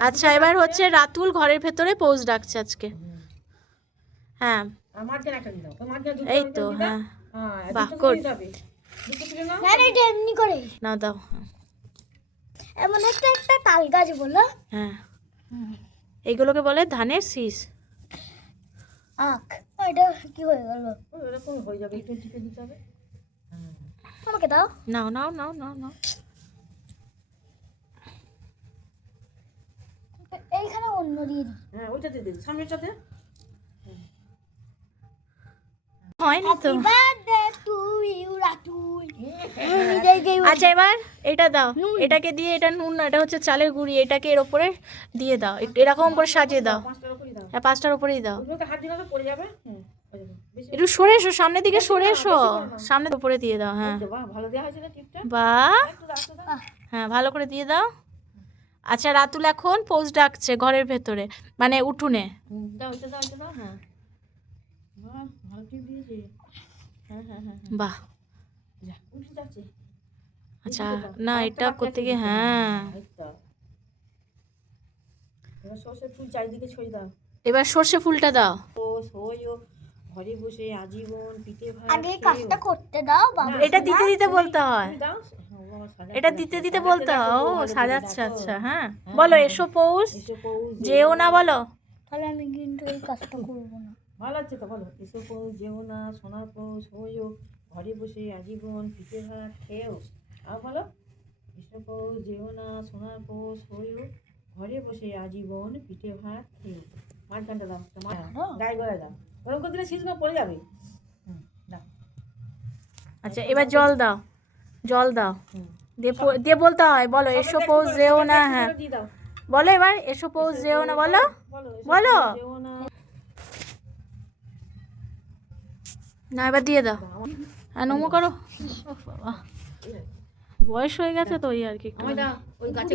আচ্ছা এবার হচ্ছে রাতুল ঘরের ভেতরে পৌঁছ ডাকছে আজকে। হ্যাঁ আমার জন্য একটা দিও তোমার জন্য দুটো এই তো হ্যাঁ বাহ গুড দুটো দিলে না না এটা এমনি করে না দাও এমন একটা তাল গাছ বলো। হ্যাঁ এইগুলোকে বলে ধানের শীষ। আখ এটা কি হয়ে গেল? এরকম হয়ে যাবে, একটু টিপে দিতে হবে। আমাকে দাও। নাও নাও নাও নাও নাও এইখানে অন্য দিয়ে দিই। হ্যাঁ ওইটাতে দে, সামনেটাতে। হয়নি তো। Birthday to you Ratul. আচ্ছা এবার এটা দাও, এটাকে দিয়ে এটা নুন না, এটা হচ্ছে চালের গুঁড়ি, এটাকে এর উপরে দিয়ে দাও, এরকম করে সাজিয়ে দাও। পাঁচটার উপরই দাও, হ্যাঁ 5টার উপরেই দাও। ওগুলোকে হাত দিলে তো পড়ে যাবে। হয়ে যাবে। বেশি একটু সরে এসো, সামনের দিকে সরে বেশি এসো, করো না, বেশি করো না। সামনের উপরে দিয়ে দাও। হ্যাঁ বাহ, ভালো দেওয়া হয়েছে না টিপটা। বাহ একটু দাও, একটু দাও। হ্যাঁ ভালো করে দিয়ে দাও। আচ্ছা রাতুল এখন পৌঁছ ডাকছে ঘরের ভেতরে, মানে উঠোনে। দাও, এটা দাও, এটা দাও। হ্যাঁ বাহ, ভালো টিপ দিয়েছে। হ্যাঁ হ্যাঁ হ্যাঁ হ্যাঁ। বাহ যা, উঠে যাচ্ছে। আচ্ছা এদিকে দাও। না আরেকটা এটা বাকি করতে আছে গিয়ে দিতে। হ্যাঁ এই তো। এবার সর্ষের ফুল চারিদিকে ছড়িয়ে দাও। এবার সর্ষে ফুলটা দাও। ও সইও ঘরে বসে আজীবন পিঠে ভাত আগে এই খেয়েও। কাজটা করতে দাও বাবা। এটা দিতে দিতে বলতে হয়, তুমি দাও। হ্যাঁ, বাবা, সাজাতে এটা দেখো, দিতে দিতে সাজাতে বলতে দেখো, হয়। ও ভালো করে সাজাচ্ছে দেখো। আচ্ছা হ্যাঁ হ্যাঁ, বলো হ্যাঁ, এসো পৌষ এসো পৌষ যেও না বলো। তাহলে আমি কিন্তু এই কাজটা করবো না। ভালো আছে তো, বলো এসো পৌষ যেও না সোনার পৌষ হইও ঘরে বসে আজীবন পিঠে ভাত খেয়েও। আর বলো এসো পৌষ যেও না সোনার পৌষ হইও ঘরে বসে আজীবন পিঠে ভাত খেয়েও। মাঝখানটা দাও, তোমার গায়ে গলায় দাও, ওরকম করে দিলে শীষগুলো পড়ে যাবে। দাও। আচ্ছা এবার জল দাও, জল দাও হুম। দিয়ে দিয়ে বলতে হয় বলো এসো পৌষ যেও না। হ্যাঁ দিয়ে দাও। বলো এবার এসো পৌষ যেও না বলো। বলো এসো বলো। পৌষ যেও না। না এবার দিয়ে দাও, হ্যাঁ নমো করো। ওহ বাবা, বয়স হয়ে গেছে তো ওই আর কি একটু। আমায় দাও, ওই গাছে